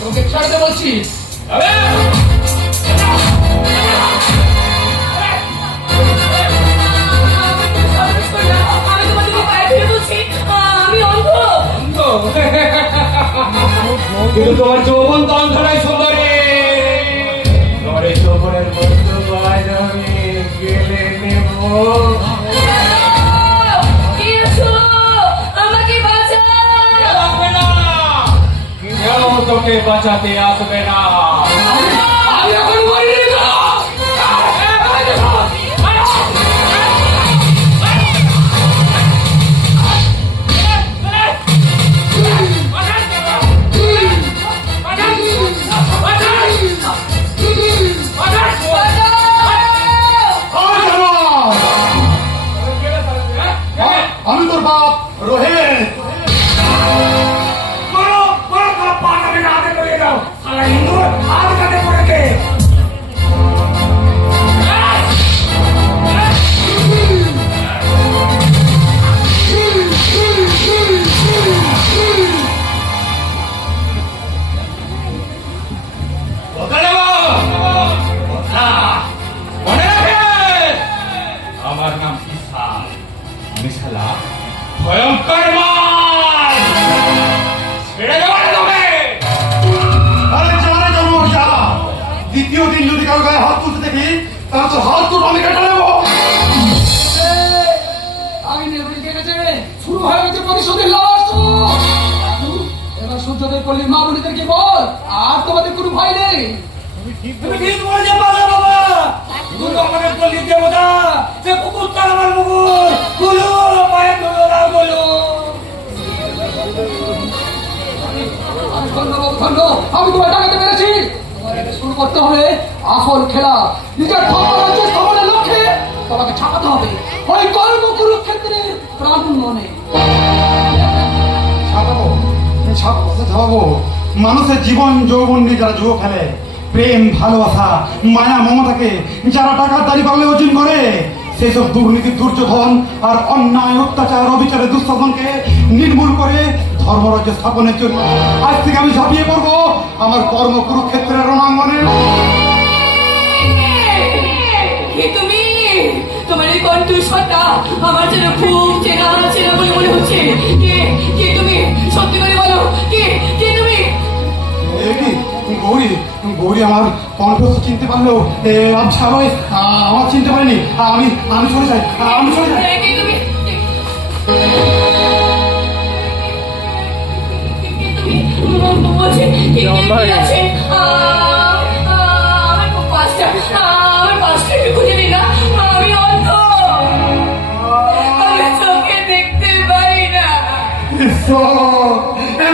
তোকে ছাড়তে বলছি। কিন্তু তোমার যৌবন তো অন্ধরাই সুন্দরী, তোমার এই যৌবনের মধ্যে আমি গেলে নেব। তোকে বাঁচাতে আসবে না। আমি এখন মরিনি তো। আমি তোর বাপ রোহিত। আমার নাম ঈশা, আমি শালা ভয়ঙ্কর মাল। ছেড়ে দেবো না তোকে। আরে জানে জন্মটা দ্বিতীয় দিন যদি কারো গায়ে হাত তুলতে দেখি তাহলে তোর হাত দুটো আমি কেটে নেবো। আমি নির্বাচন কেটেছে, শুরু হয়ে গেছে পরিষদের লাশ। এবার সূর্যোদয় করলে মা বোনেদেরকে বল, আর তোমাদের কোনো ভয় নেই। তুমি ঠিক বলেছে বাবা। দুর্গমনের পল্লী দেবতা, সে কুকুর তার আমার মুকুর। গুলো পায়ে ধরো না বলো। ধন্য, আমি তোমায় টাকাতে পেরেছি। তোমার এটা শুরু করতে হবে আসল খেলা। নিজের ধর্মরাজ্য স্থাপনের লক্ষ্যে তোমাকে ছাপাতে হবে ওই কর্ম কুরুক্ষেত্রে প্রাণ মনে। ছাপাবো মানুষের জীবন যৌবন নিয়ে যারা জুয়ো খেলে, প্রেম ভালোবাসা মায়া মমতাকে যারা টাকার দাড়ি পাগলে অর্জন করে, সেই সব দুর্নীতি দুর্যোধন আর অন্যায় অত্যাচার অবিচারের দুঃশাসনকে নির্মূল করে ধর্মরাজ্য স্থাপনের জন্য আজ থেকে আমি ঝাঁপিয়ে পড়বো আমার কর্ম কুরুক্ষেত্রের রণাঙ্গনে। তুমি তোমার এই কণ্ঠস্বরটা আমার যেন খুব চেনা চেনা বলে মনে হচ্ছে। কে তুমি? সত্যি করে বলো, কে তুমি? গৌরী, গৌরী আমার কণ্ঠ চিনতে পারলেও আচ্ছা নয়, আমার চিনতে পারিনি। আমি চলে যাই, আমি চলে যাই। কে তুমি? আমার পাঁচটাকে খুঁজে দিই না। আমি অন্ধ, আমি চোখে দেখতে পাই না।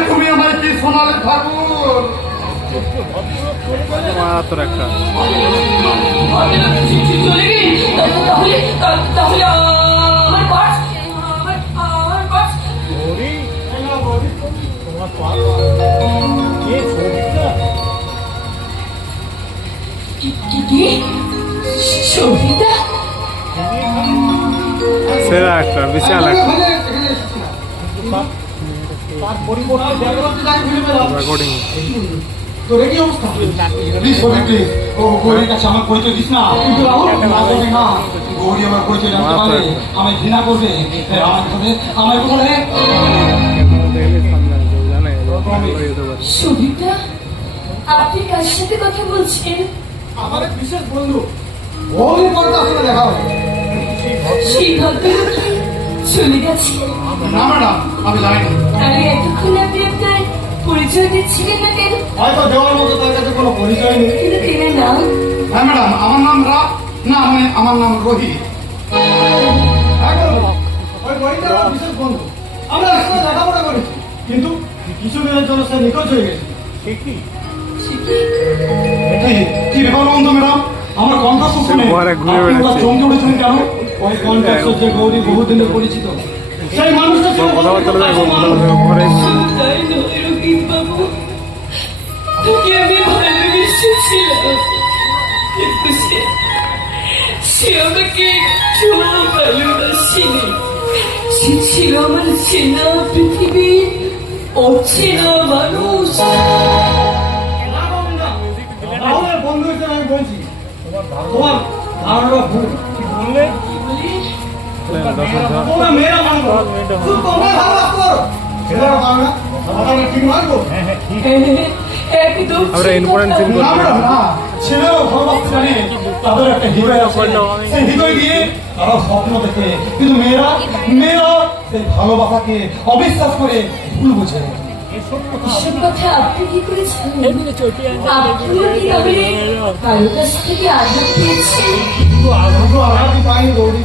তুমি আমার কি সোনালে ঠাকুর। চলে গেলি তাহলে আমার পাশ সবিতা সেরা একটা বিশাল একটা রেকর্ডিং। তোর কি অবস্থা? প্লিজ প্লিজ ও গৌরীর কাছে আমার পরিচয় দিস না। কিন্তু রাহুল না, গৌরী আমার পরিচয় জানতে পারলে আমায় ঘৃণা করবে। আমার বলে সবিতা, আপনি কার সাথে কথা বলছেন? আমার এক বিশেষ বন্ধু গৌরীর কথা আসলে দেখা হবে। সেই ভদ্রলোক কি চলে গেছে? না ম্যাডাম, আমি জানি। তাহলে এতক্ষণ আপনি আপনার পরিচয় দিচ্ছিলেন না কেন? হয়তো দেওয়ার মতো তার কাছে কোনো পরিচয় নেই। কিন্তু তেনার নাম? হ্যাঁ ম্যাডাম, আমার নাম না মানে আমার নাম রোহিত। ওই গৌরীটা আমার বিশেষ বন্ধু, আমরা একসাথে লেখাপড়া করেছি, কিন্তু কিছু দিনের জন্য সে নিখোঁজ হয়ে গেছে। কি ব্যাপার বন্ধু ম্যাডাম, আমার কণ্ঠ শুনে চমকে উঠেছেন কেন? ওই কণ্ঠ যে গৌরী বহুদিনের পরিচিত, সেই মানুষটা ছিল তাই নয় রোহিত বাবু, তোকে আমি ভালোবেসেছিলাম, কিন্তু সে আমাকে একটু ভালোবাসেনি। সে ছিল আমার চেনা পৃথিবীর অচেনা মানুষ। রাহুলের বন্ধু হিসেবে আমি বলছি তোমার ধারণা ভুল। কি বলিস? তোমরা মেয়েরা মানবো শুধু তোমরা ভালোবাসো ছেলেরা পাও না কথাটা ঠিক মানবো একদম আমরা ইম্পর্টেন্ট সিন না ম্যাডাম না ছেলেরাও ভালোবাসতে জানে তাদের একটা হৃদয় আছে সেই হৃদয় দিয়ে তারা স্বপ্ন দেখে কিন্তু মেয়েরা সেই ভালোবাসাকে অবিশ্বাস করে ভুল বোঝে। এসব কথা আপনি কি করেছেন? আপনিও কি তাহলে কারো কাছ থেকে আঘাত পেয়েছেন? শুধু আঘাতই পাইনি গৌরী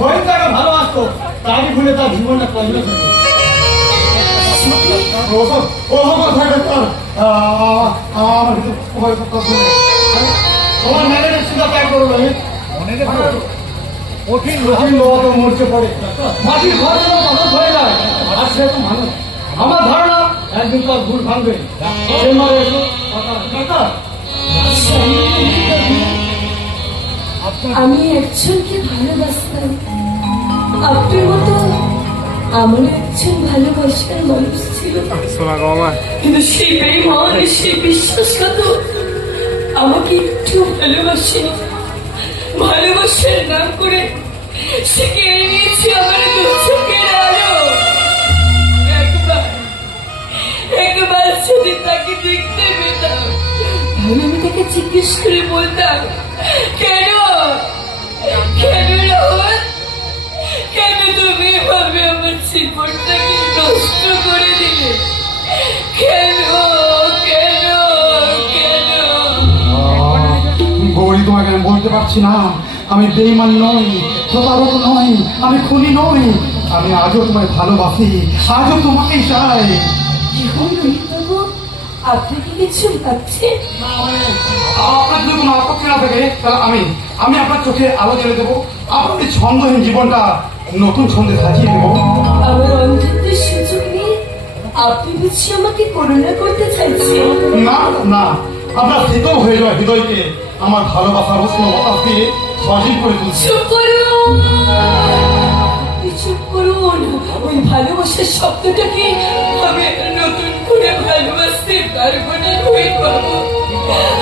গোয়েন্দাকে ভালোবাসতো তারই ভুলে তার জীবনটা কষ্ট হয়েছে। তোমার ম্যানেজার সুদা ত্যাগ করবো কঠিন লোহা তো মরচে পড়ে মাটির ঘর যেন তখন হয়ে যায় আর সে তো মানুষ। আমার ধারণা একদিন পর ভুল ভাঙবে আমি একজনকে ভালোবাসতাম, আপনার মতো আমার একজন ভালোবাসার মানুষ ছিল, শোনা কমা কিন্তু সেই বেঈমান সেই বিশ্বাসঘাতক আমাকে একটু ভালোবাসেনি। ভালোবাসার নাম করে সে কেড়ে নিয়েছে আমার দু চোখের আলো। একবার যদি তাকে দেখতে পেতাম তাহলে আমি তাকে জিজ্ঞেস করে বলতাম, কেন কেন রোহন, কেন তুমি এভাবে আমার জীবনটাকে নষ্ট করে দিলে? কেন কেন কেন? গৌরী তোমাকে আমি বলতে পারছি না আমি বেইমান নই, প্রতারক নই, আমি খুনি নই, আমি আজও তোমায় ভালোবাসি, আজও তোমাকেই চাই। কি হল রোহিতবাবু, আপনি কি কিছু ভাবছেন? আপনার যদি কোনো আপত্তি না থাকে তাহলে আমি আপনার চোখে আলো জ্বেলে দেবো, আপনার ছন্দহীন জীবনটা নতুন ছন্দে সাজিয়ে দেবো। আমার অন্ধত্বের সুযোগ নিয়ে আপনি বুঝি আমাকে করুণা করতে চাইছেন? না না, আপনার শীতল হয়ে যাওয়া হৃদয়কে আমার ভালোবাসার উষ্ণ বাতাস দিয়ে সজীব করে তুলছে। চুপ করুন, আপনি চুপ করুন। ওই ভালোবাসার শব্দটাকে আমি আর নতুন করে ভালোবাসতে পারবো না রোহিতবাবু,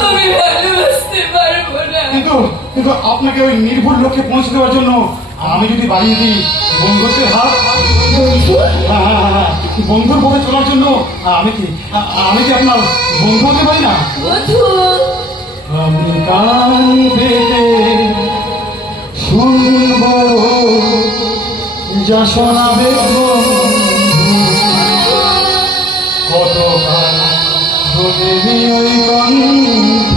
আমি ভালোবাসতে পারবো না। কিন্তু কিন্তু আপনাকে ওই নির্ভুল লক্ষ্যে পৌঁছে দেওয়ার জন্য আমি যদি বাড়িয়ে দিই বন্ধুত্বের হাত, বন্ধুর পথে চলার জন্য আমি কি আপনার বন্ধু হতে পারি না? বন্ধু, আমি কান পেতে শুনব যা শোনাবে কত শুনবি ওই কণ্ঠ।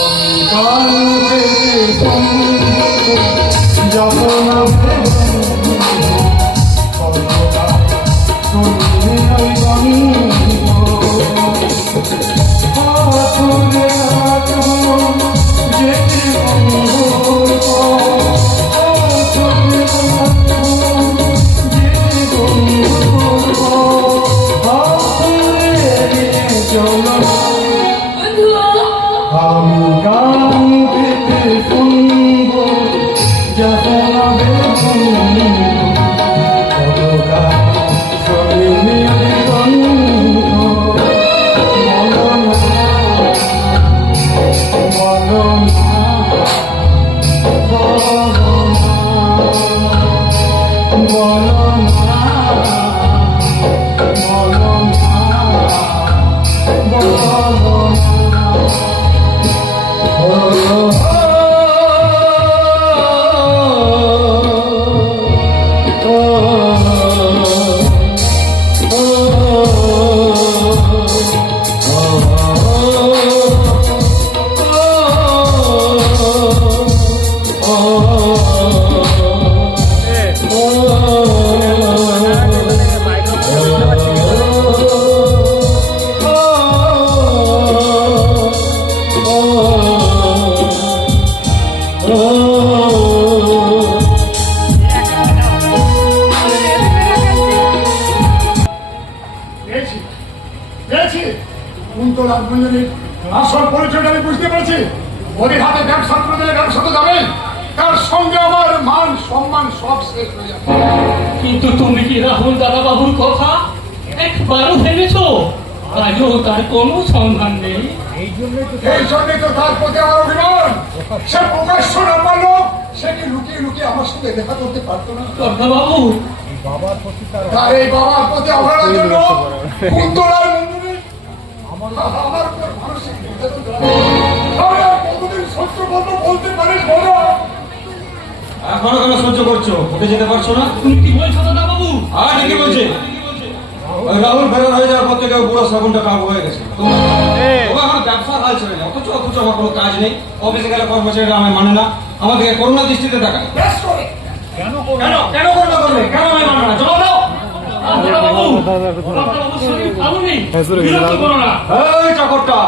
আমি কান পেতে শুনব যা শোনাবে কত শুনবি ওই কণ্ঠ। বন্ধু, আমি গান পেতে শুনব যখন আসল পরিচয়টা আমি বুঝতে পারছি। ওদের হাতে ব্যবসা করে দিলে ব্যবসা তো যাবেন, তার সঙ্গে আমার মান সম্মান সব শেষ হয়ে যাবে। কিন্তু তুমি কি রাহুল দাদা বাবুর কথা একবারও ভেবেছো? আজও তার কোনো সন্ধান নেই। এই জন্যই তো তার প্রতি আমার অভিমান। সে প্রকাশ্য না পারলো, সে কি লুকিয়ে লুকিয়ে আমার সঙ্গে দেখা করতে পারতো না? দাদা বাবু তার এই বাবার প্রতি অবহেলার জন্য কুন্তলার মন্দিরে আমার উপর মানসিক নির্যাতন করা হয়। আমি আর কতদিন সহ্য করবো বলতে পারিস বলো? এখনো কেন সহ্য করছো? ওকে যেতে পারছো না? তুমি কি বলছো দাদা বাবু? আর ঠিকই বলছি। ওই রাহুল ফেরত হয়ে যাওয়ার পর থেকে পুরো সাগুনটা কাবু হয়ে গেছে। ওকে আমার ব্যবসা কাজ ছেড়ে নেই, অথচ আমার কোনো কাজ নেই। অফিসে গেলে কর্মচারীরা আমায় মানে না, আমাদেরকে করোনা দৃষ্টিতে দেখায়। বেশ করে কেন কেন করোনা করবে? কেন আমায় মানে না? জবাব দাও। দাদা বাবু দাদা বাবু শরীর ভালো নেই, বিরক্ত করো না। এই চাকরটা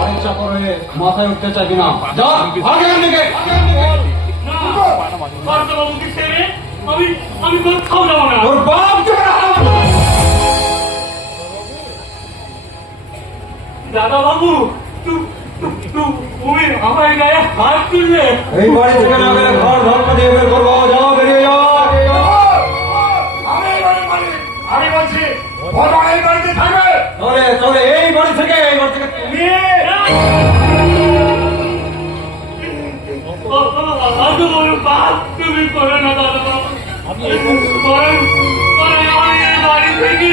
অনেক চাকর হয়ে মাথায় উঠতে চাইবি না। যা আগে দিকে। না, দাদা বাবুকে ছেড়ে আমি কোথাও যাবো না। তোর বাপ তোকে দাদা বাবু তুমি আমার গায়ে হাত তুললে। এই বাড়ি থেকে না গেলে ঘর ধর্মা দিয়ে বের করবো। যাও, বেরিয়ে যাও। আমি এই বাড়ির মালিক। আমি বলছি বলো এই বাড়িতে থাকবে। চলে এই বাড়ি থেকে, এই বাড়ি থেকে তুমি বাপ তুমি করো না দাদা বাবু। বরং আমি এই বাড়ি থেকে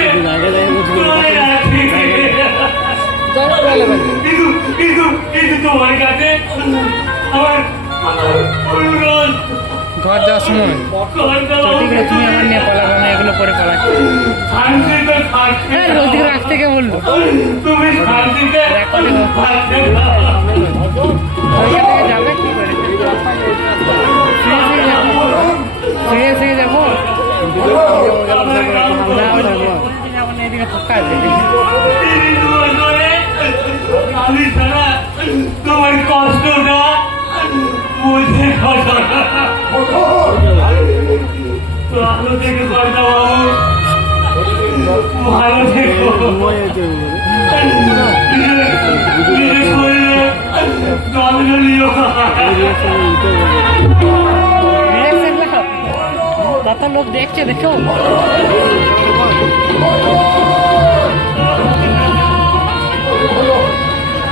চলে যাচ্ছি। কিন্তু তোমার কাছে আমার অনুরোধ, ঘর যাওয়ার সময় ওদিকে তুমি আমার নিয়ে পালাবে না, এগুলো পরে পালাচ্ছি। শান্তিতে থাকতে হ্যাঁ, ওদিকে রাখ থেকে বললো তুমি শান্তিতে থাকতে দাও। ওইখান থেকে যাবে কি করে? শুয়ে শুয়ে যাবো না, এদিকে পক্কা আছে। আমি ছাড়া তোমার কষ্টটা বুঝে কথা। ভালো থেকে কথা বাবু, ভালো থেকো। নিজের শরীরে যত্ন নিও। কত লোক দেখছে, দেখো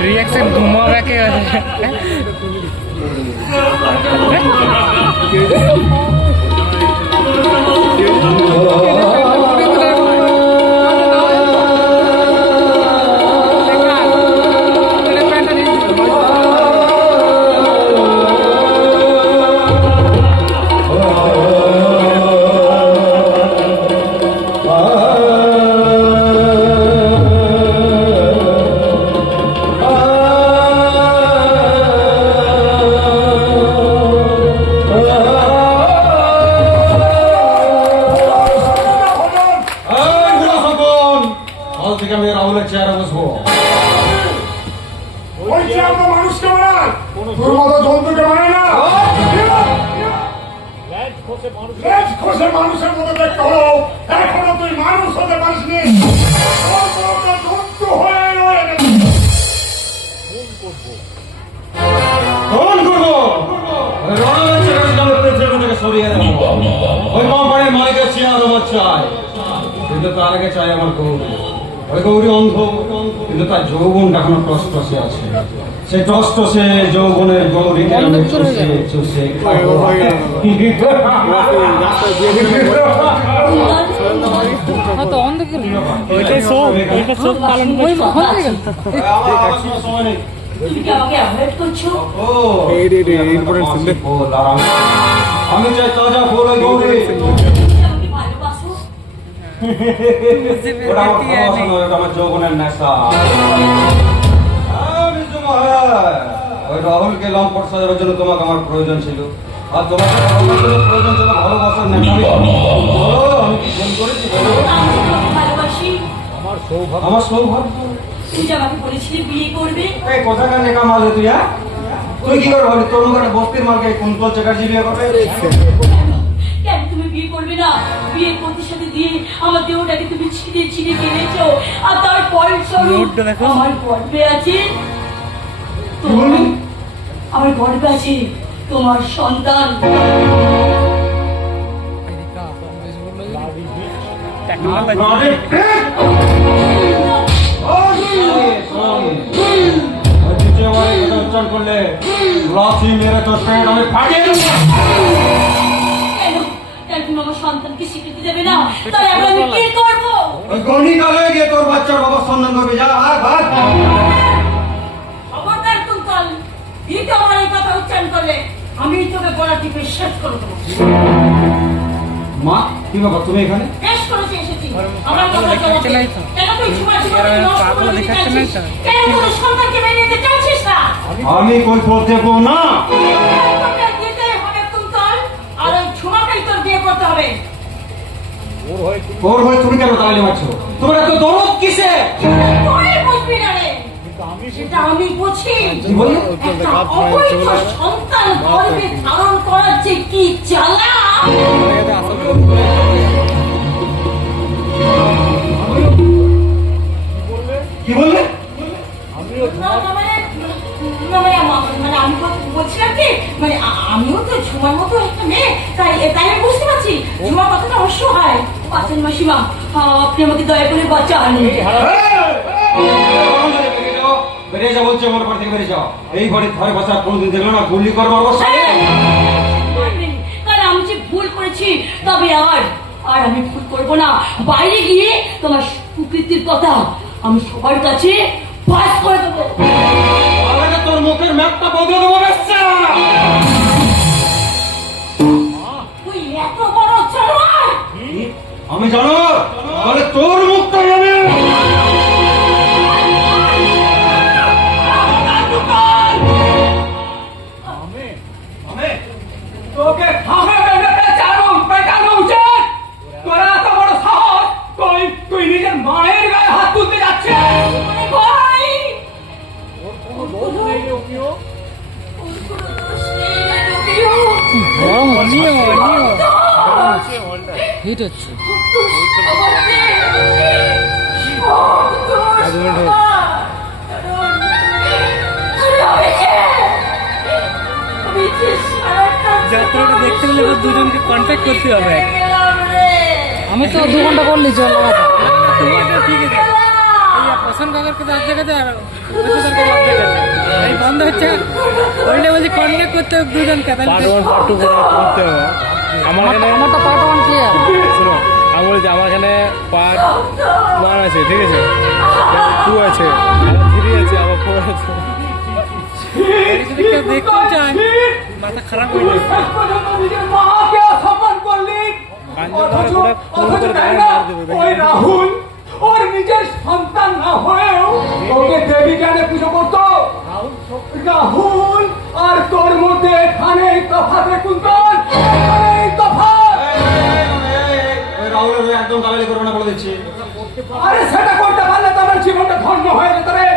रिएक्शन घुमावे के আমি রাহুলের চেয়ারে বসবো। ওই যে আমরা মানুষকে বানাই, তোর মতো জন্তুকে বানাই না। লেজ খসে মানুষের মতো দেখতে হলো, এখনো তুই মানুষ হতে পারিসনি। তোর মতো জন্তু হয়ে রয়ে গেছিস। ফোন করবো। রাহুলের চেয়ারে থেকে সরিয়ে দেবো। ওই কোম্পানির মালিকের চেয়ার আমার চাই, কিন্তু তার আগে চাই আমার গৌরী। ওই গৌরী অন্ধ, কিন্তু তার যৌবনটা এখনো টসটসে আছে। সেই টসটসে যৌবনের গৌরীকে আমি চুষে চুষে খাবো। তো অন্ধ ওইটাই সব, ওইটা সব পালন ওই হয়ে গেল। আমার আবার কোনো সময় নেই। তুমি কি আমাকে অ্যাভয়েড করছো? আমি চাই তাজা ফুল ওই গৌরী। আমাকে ভালোবাসো? ওটা আমার ভালোবাসা নয়, ওটা আমার যৌবনের নেশা। ওই রাহুলকে লম্পট সাজানোর জন্য তোমাকে আমার প্রয়োজন ছিল, আর তোমাকে প্রয়োজন ছিল ভালোবাসার নেশা। আমি কি ফোন করেছি? আমি তোমাকে ভালোবাসি। আমার সৌভাগ্য। তুমি যে আমাকে বলেছিলে বিয়ে করবে। এই কোথাকার নেকা মারলে তুই? হ্যাঁ, তুই কি করে ভাবলি তোর মুখে বস্তির মার্কে কুন্তল চ্যাটার্জি বিয়ে করবে? কেন তুমি বিয়ে করবে না? বিয়ের প্রতিশ্রুতি দিয়ে আমার দেহটাকে তুমি ছিঁড়ে ছিঁড়ে কিনেছো, আর তার ফলস্বরূপ আমার গর্বে আছে। আমার গর্বে আছে তোমার সন্তান। আরে পেট! দ্বিতীয়বার এই কথা উচ্চারণ করলে লাথি মেরে তোর পেট আমি ফাটিয়ে দেবো। কেন কেন তুমি আমার সন্তানকে স্বীকৃতি দেবে না? তাহলে এখন আমি কি করবো? ওই গণিকালে গিয়ে তোর বাচ্চার বাবার সন্ধান করবি, যা আর ভাগ। খবরদার কুন্তল, দ্বিতীয় আমার এই কথা উচ্চারণ করলে আমি তোকে গলা টিপে শেষ করে দেবো। মা, কি ব্যাপার তুমি এখানে? বেশ করেছি এসেছি। আমার কথা জবাব দে। কেন তুই সময় নষ্ট করে দিতে চাইছিস? কেন তোর সন্তানকে মেনে নিতে চাইছিস না? আমি কই করতে দেবো না। তোকে দিতে হবে কুন্তল, আর ওই ঝুমাকেই তোর বিয়ে করতে হবে। ওর হয়ে তুমি কেন তালি মারছো? তোমার এত দরদ কিসে? তুই বুঝবি না রে। সেটা আমি বুঝি। কি বললে? একটা অবৈধ সন্তান গর্ভে ধারণ করার যে কি জ্বালা! কি বললে? মানে আমি বলছিলাম কি, মানে আমিও তো ঝুমার মতো একটা মেয়ে, তাই আমি বুঝতে পারছি ঝুমার কথাটা অসহায়। বাঁচান মাসিমা, আপনি আমাকে দয়া করে বাঁচান। বেরিয়ে যাও বলছি, আমার ঘর থেকে বেরিয়ে যাও। এই ঘরে ঘরে বসা কোনদিন দেখলো না গুলি করবো ওর সাথে। কারণ আমি যে ভুল করেছি, তবে আর আমি ভুল করবো না। বাইরে গিয়ে তোমার কুকীর্তির কথা আমি সবার কাছে পাস করে দেবো। আরে তোর মুখের ম্যাপটা বদলে দেবো বেচ্চা। তুই এত বড় জানোয়ার! আমি জানো, তাহলে তোর মুখটাই আমি। তোকে খামে পেটানো উচিত। তোরা এত বড় সাহস, তুই নিজের মায়ের গায়ে হাত তুলতে যাচ্ছিস। ভাই! হিট হচ্ছে। যাত্রাটা দেখতে গেলে এবার দুজনকে কন্ট্যাক্ট করতে হবে। আমি তো 2 ঘন্টা করলি চল লাগাতে। ঠিক আছে, এই প্রশান্ত কাকার কাছে এক জায়গাতে আর প্রশান্ত কাকার এক জায়গাতে এই বন্ধ হচ্ছে। ওইটা বলছি কন্ট্যাক্ট করতে হবে দুজনকে। পার্ট 1 পার্ট 2 করতে হবে। আমারটা পার্ট 1 ক্লিয়ার। শোনো, আমি বলছি আমার এখানে পার্ট 1 আছে, ঠিক আছে, 2 আছে, আবার 3 আছে, আবার 4 আছে। যদি কেউ দেখতে চায় মাথা খারাপ হয়ে যাবে। নিজের মাকে অসম্মান করলি। ওই রাহুল ওর নিজের সন্তান না হয়েও ওকে দেবী জ্ঞানে পুজো করতো। রাহুল আর তোর মধ্যে এখানেই তফাৎ রে কুন্তল, এখানেই তফাৎ। রাহুলের হয়ে একদম গালালি করবে না বলে দিচ্ছি। আরে সেটা করতে পারলে তো আমার জীবনটা ধন্য হয়ে যেত রে।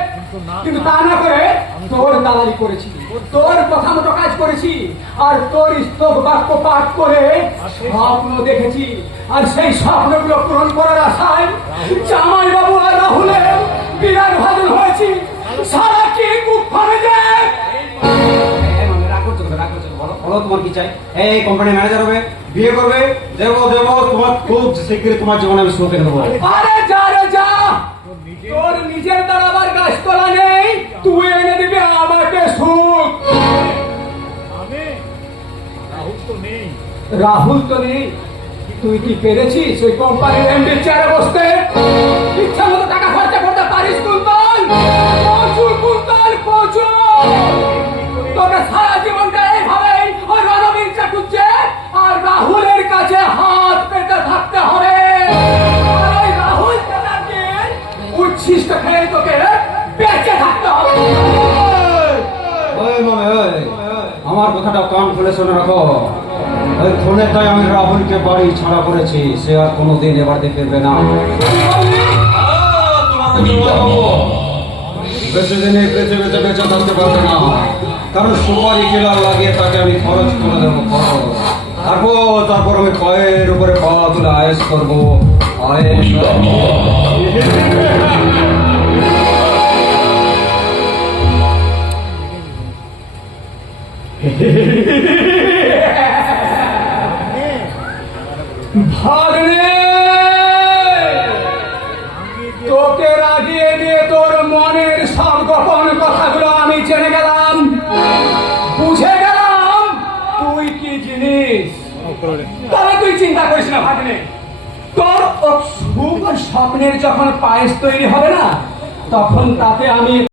কিন্তু তা না করে তোর দালালি করেছি, তোর কথা মতো কাজ করেছি, আর তোর স্তব বাক্য পাঠ করে স্বপ্ন দেখেছি। আর সেই স্বপ্নগুলো পূরণ করার আশায় জামাই বাবু আর রাহুলের বিরাট ভাজন হয়েছি। সারা কি মুখ ফামে যায়। বলো তোমার কি চাই? এই কোম্পানির ম্যানেজার হবে, বিয়ে করবে, দেবো তোমার খুব শীঘ্রই তোমার জীবনে আমি সুখ এনে দেবো। আরে যা রে যা, তোর নিজের দাঁড়াবার গাছতলা নেই, তুই এনে দিবি আমাকে সুখ। রাহুল তো নেই। তুই কি পেরেছিস ওই কোম্পানির এমডির চেয়ারে বসতে? ইচ্ছা মতো টাকা খরচা করতে পারিস কুন্তল? প্রচুর কুন্তল, প্রচুর। তোকে সারা জীবনটা এইভাবেই ওই রণবীর চাটুর্যে আর রাহুলের কাছে হাত পেতে থাকতে হবে। আর ওই রাহুল চ্যাটার্জির উচ্ছিষ্ট খেয়ে তোকে বেঁচে থাকতে হবে। ওই মনে আমার কথাটা কান খুলে শুনে রাখো। ওই ফোনের তাই আমি রাহুলকে বাড়ি ছাড়া করেছি, সে আর কোনোদিন এবার ফিরবে না। বেঁচে দিনে বেঁচে থাকতে পারবে না, কারণ সুপারি কিলার লাগিয়ে তাকে আমি খরচ করে দেবো। তারপর আমি পায়ের উপরে পা তুলে আয়েস করবো। ভাগ্নে, তোকে রাগিয়ে দিয়ে তোর মনের সব গোপন কথাগুলো আমি জেনে গেলাম, বুঝে গেলাম তুই কি জিনিস। তবে তুই চিন্তা করিস না ভাগ্নে, তোর শুভ স্বপ্নের যখন পায়েস তৈরি হবে না, তখন তাতে আমি